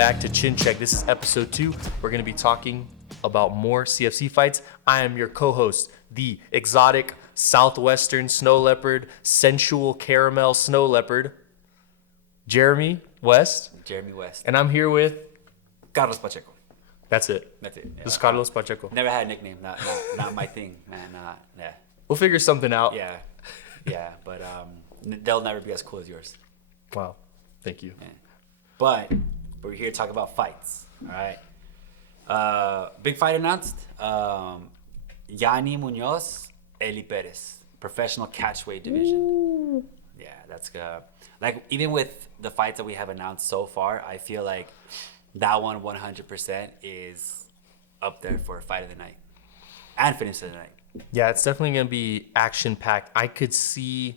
back to Chin Check. This is episode 2. We're going to be talking about more CFC fights. I am your co-host, the exotic Southwestern Snow Leopard, sensual caramel Snow Leopard, Jeremy West. And I'm here with Carlos Pacheco. That's it. Yeah. This is Carlos Pacheco. Never had a nickname. Not my thing, man. Yeah. We'll figure something out. Yeah. But they'll never be as cool as yours. Wow. Thank you. Yeah. But we're here to talk about fights. All right. Big fight announced. Yanni Muñoz, Eli Perez, professional catchweight division. Ooh. Yeah, that's like even with the fights that we have announced so far, I feel like that one 100% is up there for fight of the night and finish of the night. Yeah, it's definitely going to be action-packed. I could see,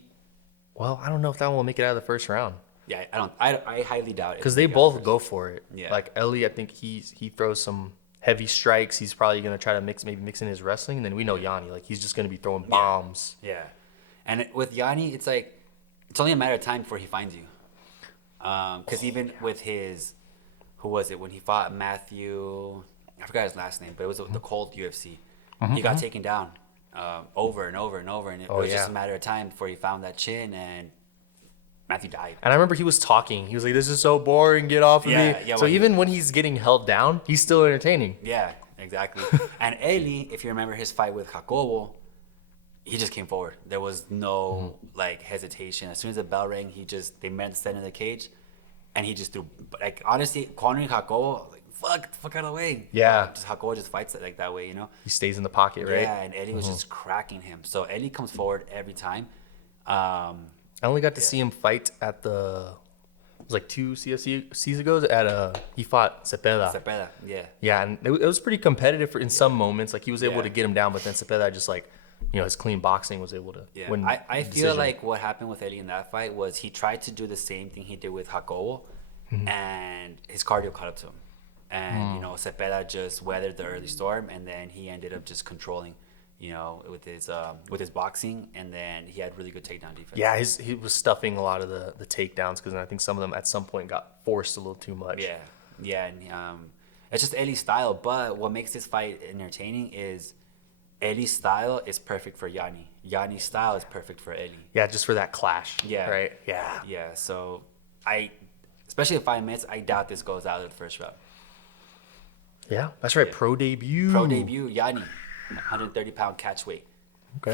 well, I don't know if that one will make it out of the first round. Yeah, I highly doubt it. Because they both go for it. Yeah. Like Ellie, I think he throws some heavy strikes. He's probably going to try to mix in his wrestling. And then we know Yanni, like he's just going to be throwing bombs. Yeah. And with Yanni, it's like, it's only a matter of time before he finds you. Because even with his, who was it, when he fought Matthew, I forgot his last name, but it was the Cold UFC. He got taken down over and over and over. And it was just a matter of time before he found that chin and Matthew died. And I remember he was talking. He was like, this is so boring. Get off of me. Yeah, so even when he's getting held down, he's still entertaining. Yeah, exactly. And Eli, if you remember his fight with Jacobo, he just came forward. There was no hesitation. As soon as the bell rang, they met the center of the cage, and he just threw. Like honestly, cornering Jacobo, fuck out of the way. Yeah. Just Jacobo just fights it like that way, you know. He stays in the pocket, right? Yeah, and Eli was just cracking him. So Eli comes forward every time. I only got to see him fight at it was like 2 CFCs ago. He fought Cepeda. Yeah. Yeah, and it was pretty competitive in some moments. Like he was able to get him down, but then Cepeda just his clean boxing was able to win. I feel like what happened with Eli in that fight was he tried to do the same thing he did with Jacobo, and his cardio caught up to him. And, Cepeda just weathered the early storm, and then he ended up just controlling, with his boxing, and then he had really good takedown defense. Yeah, he was stuffing a lot of the takedowns because I think some of them at some point got forced a little too much. Yeah, and it's just Eli's style. But what makes this fight entertaining is Eli's style is perfect for Yanni. Yanni's style is perfect for Eli. Yeah, just for that clash. Yeah. Right? Yeah. Yeah, so especially in 5 minutes, I doubt this goes out of the first round. Yeah, that's right. Yeah. Pro debut, Yanni, 130-pound catchweight. Okay.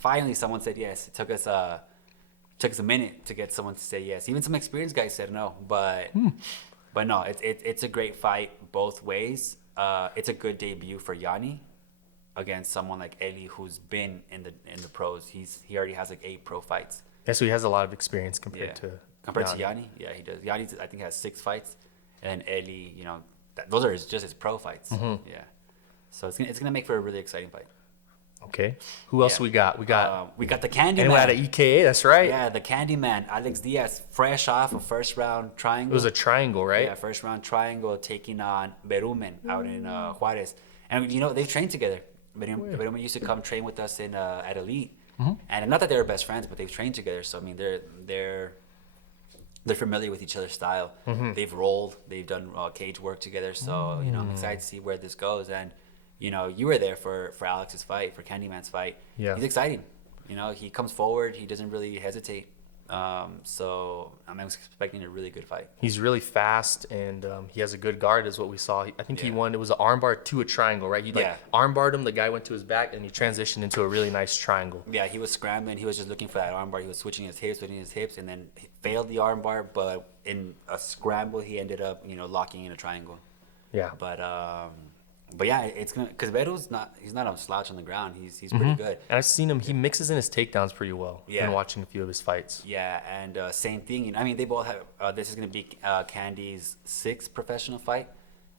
Finally, someone said yes. It took us a minute to get someone to say yes. Even some experienced guys said no, but no, it's a great fight both ways. It's a good debut for Yanni against someone like Eli, who's been in the pros. He already has 8 pro fights. Yeah, so he has a lot of experience compared to Yanni. Yeah, he does. Yanni, I think, has 6 fights, and Eli, those are just his pro fights. Yeah, so it's gonna make for a really exciting fight. Okay, who else we got? We got the Candyman. And we had an EKA. That's right. Yeah, the Candyman, Alex Diaz, fresh off a first round triangle. It was a triangle, right? Yeah, first round triangle, taking on Berumen out in Juarez, and they've trained together. Berumen used to come train with us at Elite, and not that they were best friends, but they've trained together. So I mean, they're familiar with each other's style. They've rolled, they've done cage work together. So I'm excited to see where this goes. And you were there for Alex's fight, for Candyman's fight. Yeah, he's exciting. He comes forward, he doesn't really hesitate. So I'm expecting a really good fight. He's really fast, and he has a good guard, is what we saw. I think he won. It was an armbar to a triangle, right? He armbarred him. The guy went to his back, and he transitioned into a really nice triangle. Yeah, he was scrambling. He was just looking for that armbar. He was switching his hips, and then he failed the armbar. But in a scramble, he ended up, locking in a triangle. Yeah. But yeah, it's gonna, because he's not a slouch on the ground. He's pretty good. And I've seen him. He mixes in his takedowns pretty well. Yeah. Been watching a few of his fights. Yeah, and same thing. I mean, they both have. This is gonna be Candy's 6th professional fight,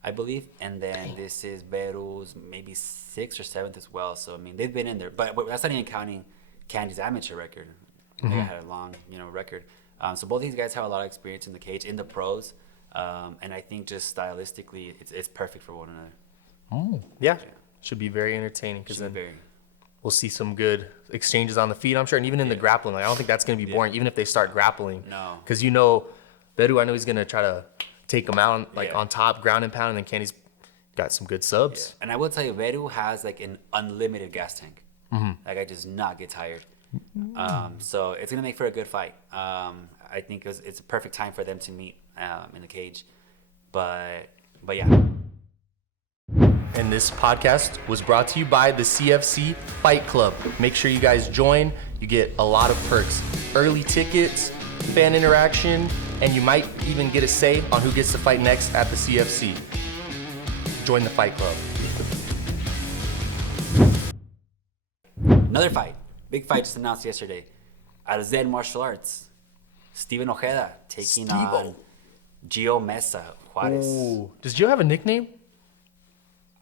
I believe, and then this is Beru's maybe 6th or 7th as well. So I mean, they've been in there, but that's not even counting Candy's amateur record. They had a long, record. So both these guys have a lot of experience in the cage, in the pros, and I think just stylistically, it's perfect for one another. Oh, yeah. Should be very entertaining because then we'll see some good exchanges on the feet, I'm sure, and even in the grappling. I don't think that's going to be boring, even if they start grappling. No. Because Beru, I know he's going to try to take him out on top, ground and pound, and then Candy's got some good subs. And I will tell you, Beru has like an unlimited gas tank. That guy does not get tired. So it's gonna make for a good fight. I think it's a perfect time for them to meet in the cage. But yeah. And this podcast was brought to you by the CFC Fight Club. Make sure you guys join. You get a lot of perks. Early tickets, fan interaction, and you might even get a say on who gets to fight next at the CFC. Join the Fight Club. Another fight. Big fight just announced yesterday. Out of Zen Martial Arts. Steven Ojeda taking on Gio Meza Juarez. Ooh. Does Gio have a nickname?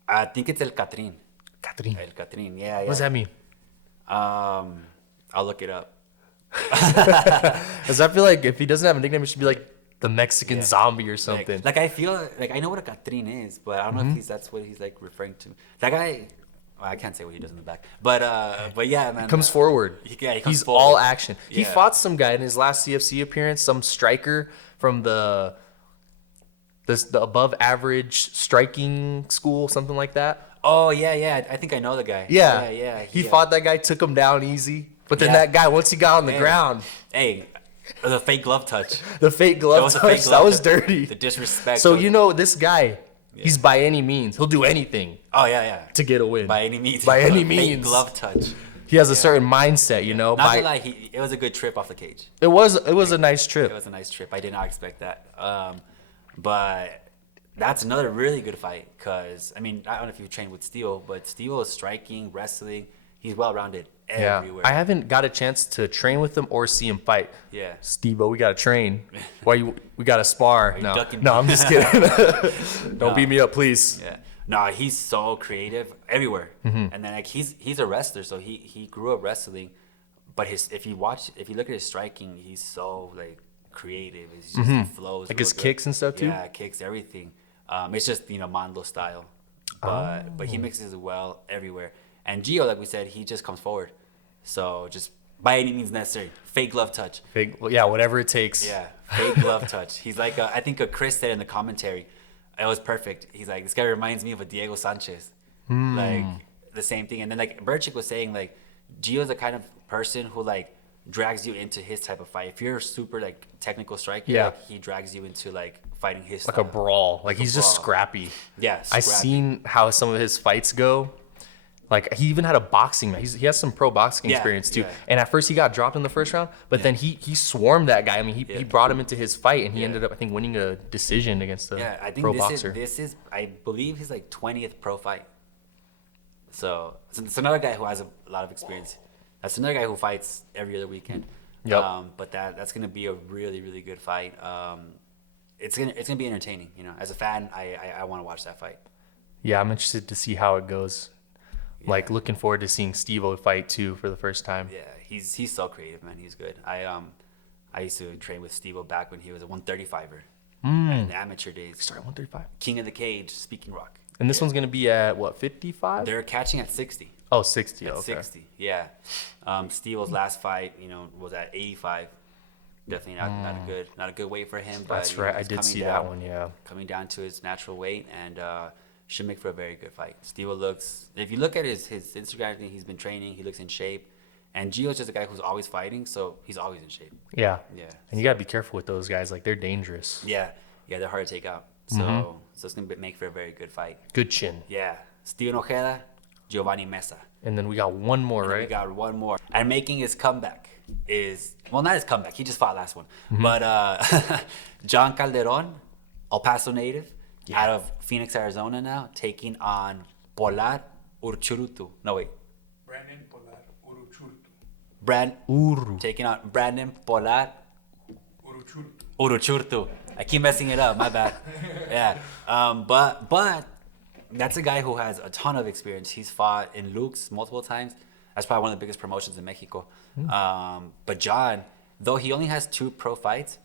I think it's El Catrin. Catherine. El Catrin, yeah. What does that mean? I'll look it up. Because I feel like if he doesn't have a nickname, it should be like the Mexican zombie or something. Like I feel like I know what a Catrin is, but I don't know if that's what he's like referring to. That guy, well, I can't say what he does in the back, but yeah, man. Comes forward. He comes He's forward. all action. He Yeah. fought some guy in his last CFC appearance, some striker from the above average striking school, something like that. Oh yeah. I think I know the guy. Yeah. He fought that guy, took him down easy. But then that guy, once he got on the ground, Hey, the fake glove touch. the fake glove was a touch, fake glove that was touch. dirty. The disrespect. So this guy, he's by any means, he'll do anything Oh yeah. to get a win. By any means. By any Fake means. glove touch. He has a certain mindset, Not gonna lie, it was a good trip off the cage. It was a nice trip. It was a nice trip. I did not expect that. But that's another really good fight because, I mean, I don't know if you've trained with Steel, but Steel is striking, wrestling. He's well-rounded everywhere. I haven't got a chance to train with him or see him fight. Yeah. Steve-O, we got to train. We got to spar. you ducking No, me? I'm just kidding. Don't beat me up, please. Yeah. No, he's so creative everywhere. Mm-hmm. And then like he's a wrestler, so he grew up wrestling. But if you look at his striking, he's so like creative. It's just he flows. Mm-hmm. Like real his good. kicks and stuff, too? Yeah, kicks, everything. It's just Mando style. But he mixes it well everywhere. And Gio, like we said, he just comes forward. So just by any means necessary, fake glove touch. Whatever it takes. Yeah, fake glove touch. He's like, I think Chris said in the commentary, it was perfect. He's like, this guy reminds me of a Diego Sanchez. Like, the same thing. And then, like, Berchik was saying, like, Gio's the kind of person who, like, drags you into his type of fight. If you're a super, like, technical striker, like, he drags you into, like, fighting his style. Like a brawl. Like he's just brawl. scrappy. Yeah, I've seen how some of his fights go. Like he even had a boxing match. He has some pro boxing experience too. Yeah. And at first he got dropped in the first round, but then he swarmed that guy. I mean, he brought him into his fight, and he ended up, I think, winning a decision against the I think pro this boxer. is I believe his like 20th pro fight. So it's another guy who has a lot of experience. That's another guy who fights every other weekend. Yep. But that's gonna be a really, really good fight. It's gonna be entertaining. As a fan, I want to watch that fight. Yeah, I'm interested to see how it goes. Like looking forward to seeing Steve-O fight too for the first time. Yeah, he's so creative, man. He's good. I used to train with Steve-O back when he was a 135er in the amateur days. Start at 135. King of the Cage, Speaking Rock. And this one's gonna be at what, 55? They're catching at 60. Oh, 60. At Okay. 60, yeah. Steve-O's last fight, was at 85. Definitely not a good weight for him. But, That's right. I he's did coming see down, that one. Yeah. coming down to his natural weight, and should make for a very good fight. Steve-O looks, if you look at his Instagram, I think he's been training. He looks in shape, and Gio's just a guy who's always fighting, so he's always in shape. Yeah. Yeah. And you gotta be careful with those guys. Like they're dangerous. Yeah, they're hard to take out. So it's gonna make for a very good fight. Good chin. Yeah, Steven Ojeda, Giovanni Meza. And then we got one more, And then right? we got one more. And making his comeback not his comeback. He just fought last one. But John Calderon, El Paso native, out of Phoenix, Arizona now, taking on Polar Urchurutu. No, wait. Brandon Polar Uruchurtu. Taking on Brandon Polar Uruchurtu. Uruchurtu. I keep messing it up. My bad. Yeah. But that's a guy who has a ton of experience. He's fought in Luke's multiple times. That's probably one of the biggest promotions in Mexico. But John, though he only has 2 pro fights,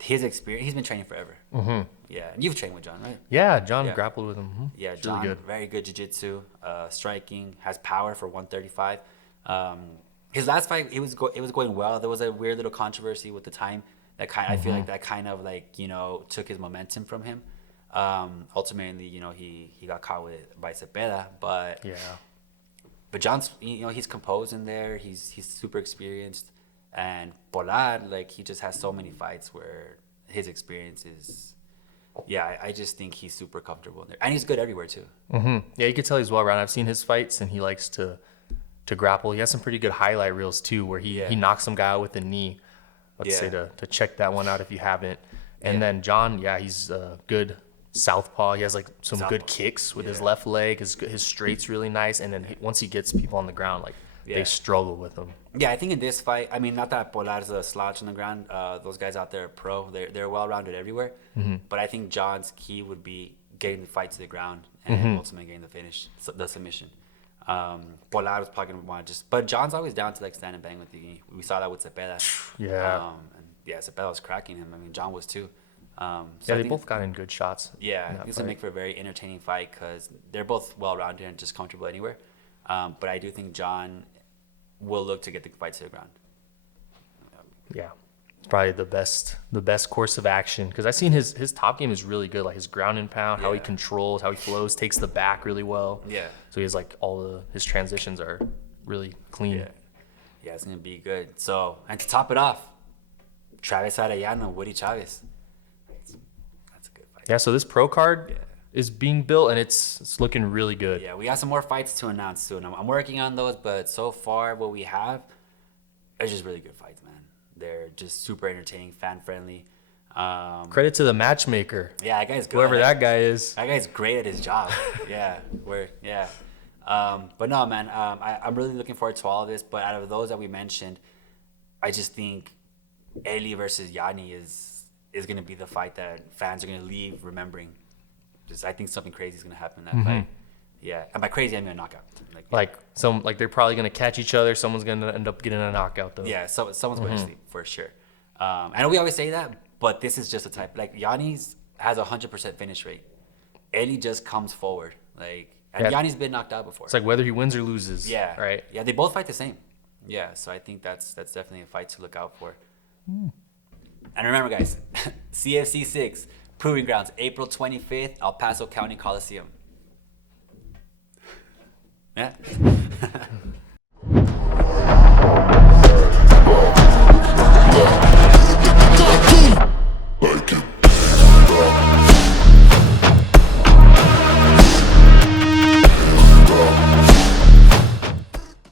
his experience, he's been training forever. Yeah, and you've trained with John, right? Yeah, John grappled with him. Yeah, It's John, really good. very good jiu-jitsu, striking, has power for 135. His last fight, it was going well. There was a weird little controversy with the time I feel like that kind of like, you know, took his momentum from him. Ultimately, you know, he got caught by Cepeda, but John's, you know, he's composed in there. He's super experienced, and Polar, like, he just has so many fights where his experience is. Yeah, I just think he's super comfortable in there, and he's good everywhere too. Yeah, you could tell he's well rounded. I've seen his fights, and he likes to grapple. He has some pretty good highlight reels too, where he knocks some guy out with a knee. Let's say to check that one out if you haven't. And then John, he's good southpaw. He has like some good kicks with his left leg. His straight's really nice, and then once he gets people on the ground, like they struggle with him. Yeah, I think in this fight, I mean, not that Polar's a slouch on the ground. Those guys out there are pro. They're well-rounded everywhere. But I think John's key would be getting the fight to the ground and ultimately getting the finish, the submission. Polar was probably gonna want to but John's always down to like stand and bang with you. We saw that with Cepeda. Cepeda was cracking him. I mean, John was too. They both got in good shots. Yeah, it's gonna make for a very entertaining fight because they're both well-rounded and just comfortable anywhere. But I do think John will look to get the fight to the ground. Yeah, it's probably the best course of action because I've seen his top game is really good. Like his ground and pound, how he controls, how he flows, takes the back really well. Yeah. So he has like his transitions are really clean. Yeah, it's gonna be good. So, and to top it off, Travis Arellano, Woody Chavez. That's a good fight. Yeah. So this pro card is being built and it's looking really good. Yeah, we got some more fights to announce soon. I'm working on those, but so far what we have is just really good fights, man. They're just super entertaining, fan friendly. Credit to the matchmaker. Yeah, that guy's good. Whoever that guy is. That guy's great at his job. But no, man, I'm really looking forward to all of this. But out of those that we mentioned, I just think Eli versus Yanni is going to be the fight that fans are going to leave remembering. I think something crazy is going to happen in that fight. Yeah, and by crazy I mean a knockout. They're probably going to catch each other. Someone's going to end up getting a knockout though. Yeah, someone's going to sleep for sure. I know we always say that, but this is just a type. Like Yanni's has 100% finish rate. Eli just comes forward. Yanni's been knocked out before. It's like whether he wins or loses. Yeah. Right. Yeah, they both fight the same. Yeah, so I think that's definitely a fight to look out for. And remember, guys, CFC 6 Proving Grounds, April 25th, El Paso County Coliseum. Yeah.